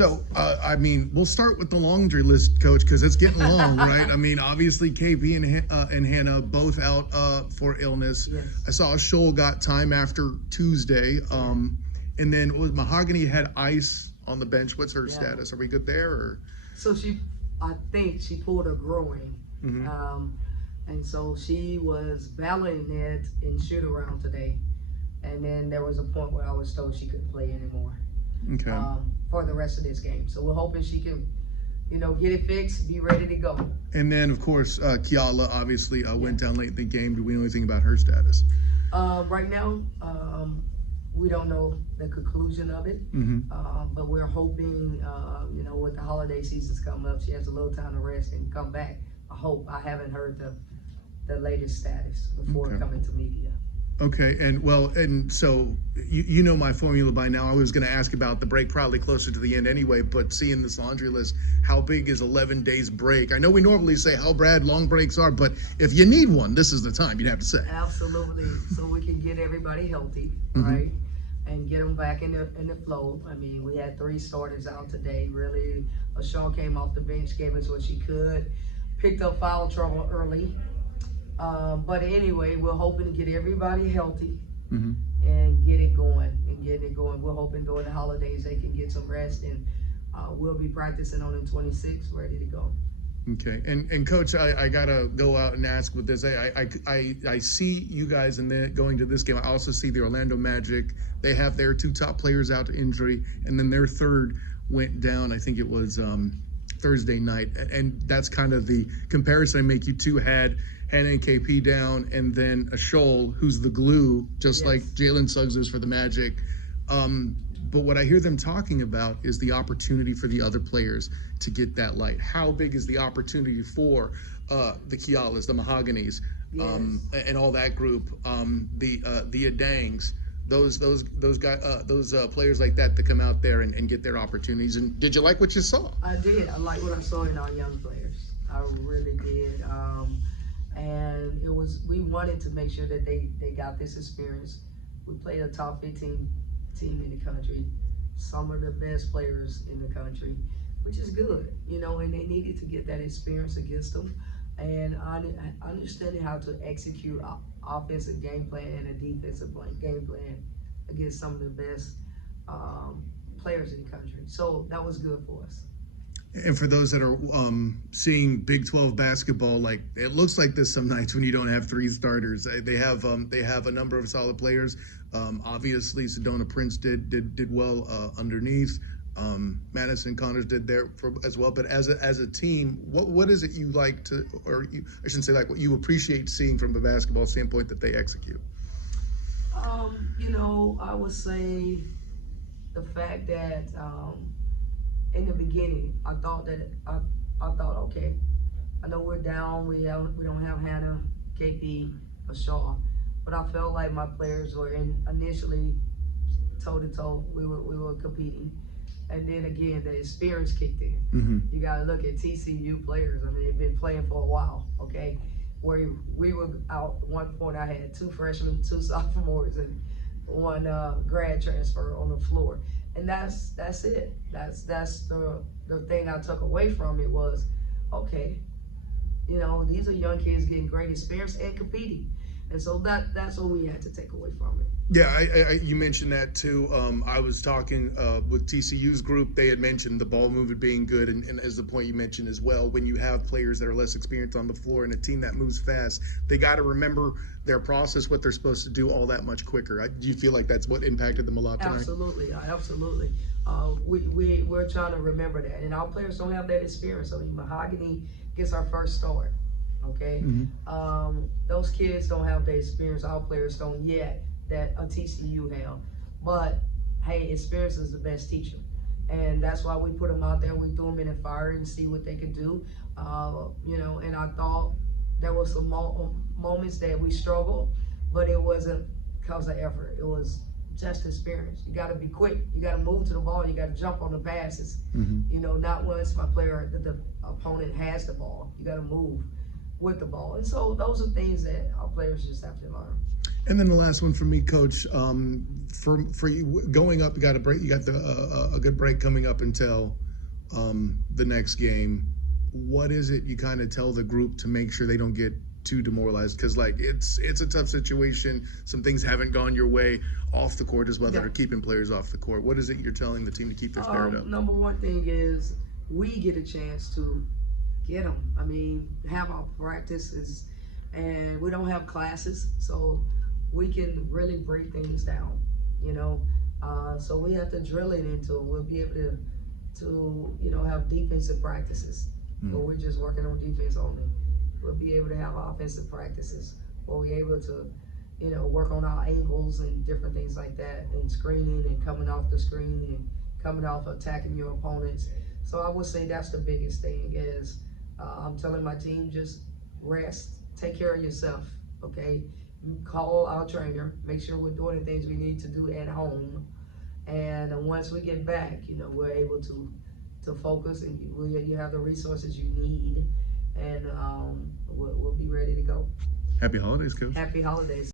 So, I mean, we'll start with the laundry list, Coach, because it's getting long, right? I mean, obviously, KP and Hannah both out for illness. Yes. I saw Shoal got time after Tuesday. And then was Mahogany had ice on the bench. What's her status? Are we good there? Or? So I think she pulled her groin. And so she was battling it in shoot around today. And then there was a point where I was told she couldn't play anymore. Okay. For the rest of this game. So we're hoping she can, get it fixed, be ready to go. And then, of course, Kiala obviously went down late in the game. Do we know anything about her status? Right now, we don't know the conclusion of it. But we're hoping, with the holiday seasons coming up, she has a little time to rest and come back. I hope. I haven't heard the latest status before coming to media. Okay, and so you know my formula by now. I was going to ask about the break probably closer to the end anyway, but seeing this laundry list, how big is 11 days break? I know we normally say how bad long breaks are, but if you need one, this is the time, you'd have to say. Absolutely, so we can get everybody healthy, right, and get them back in the flow. I mean, we had 3 starters out today. Really, Sharon came off the bench, gave us what she could, picked up foul trouble early. But anyway, we're hoping to get everybody healthy and get it going. We're hoping during the holidays they can get some rest, and we'll be practicing on the 26th, ready to go. Okay, and Coach, I gotta go out and ask with this. I see you guys going to this game. I also see the Orlando Magic. They have their 2 top players out to injury, and then their third went down. I think it was Thursday night, and that's kind of the comparison I make. You 2 had Hannah and KP down, and then a Shoal who's the glue, just like Jalen Suggs is for the Magic. But what I hear them talking about is the opportunity for the other players to get that light. How big is the opportunity for the Kialas, the Mahoganies, and all that group, the Adangs, those guys, those players like that to come out there and get their opportunities? And did you like what you saw? I did. I like what I saw in our young players. I really did. And we wanted to make sure that they got this experience. We played a top 15 team in the country, some of the best players in the country, which is good, and they needed to get that experience against them. And understanding how to execute offensive game plan and a defensive game plan against some of the best players in the country. So that was good for us. And for those that are seeing Big 12 basketball, like it looks like this some nights when you don't have 3 starters. They have a number of solid players. Obviously, Sedona Prince did well underneath. Madison Connors did there as well. But as a team, what is it you like to, I shouldn't say like, what you appreciate seeing from a basketball standpoint that they execute? I would say the fact that. In the beginning, I thought, okay, I know we're down. We don't have Hannah, KP, or Shaw, but I felt like my players were initially toe to toe. We were competing, and then again the experience kicked in. You got to look at TCU players. I mean, they've been playing for a while. Okay, where we were out at one point, I had 2 freshmen, 2 sophomores, and 1 grad transfer on the floor. And that's it. That's the thing I took away from it was, okay, these are young kids getting great experience and competing. And so that's what we had to take away from it. Yeah, you mentioned that too. I was talking with TCU's group. They had mentioned the ball movement being good, and as the point you mentioned as well, when you have players that are less experienced on the floor and a team that moves fast, they got to remember their process, what they're supposed to do, all that much quicker. Do you feel like that's what impacted them a lot tonight? Absolutely. We're trying to remember that, and our players don't have that experience. So Mahogany gets our first start. Okay, those kids don't have the experience. Our players don't yet that a TCU have. But hey, experience is the best teacher, and that's why we put them out there. We threw them in the fire and see what they could do. And I thought there was some moments that we struggled, but it wasn't because of effort. It was just experience. You got to be quick. You got to move to the ball. You got to jump on the passes. Not once the opponent has the ball. You got to move with the ball. And so those are things that our players just have to learn. And then the last one for me, Coach. For you going up, you got a break. You got a good break coming up until the next game. What is it you kind of tell the group to make sure they don't get too demoralized? Because like it's a tough situation. Some things haven't gone your way off the court as well that are keeping players off the court. What is it you're telling the team to keep their spirit up? Number one thing is we get a chance to get them. I mean, have our practices, and we don't have classes, so we can really break things down, you know. So we have to drill it into it. We'll be able to have defensive practices where we're just working on defense only. We'll be able to have offensive practices where we're able to, work on our angles and different things like that, and screening and coming off the screen and coming off attacking your opponents. So I would say that's the biggest thing is I'm telling my team, just rest, take care of yourself, okay? Call our trainer, make sure we're doing the things we need to do at home. And once we get back, we're able to focus, and you have the resources you need, and we'll be ready to go. Happy holidays, Coach. Happy holidays.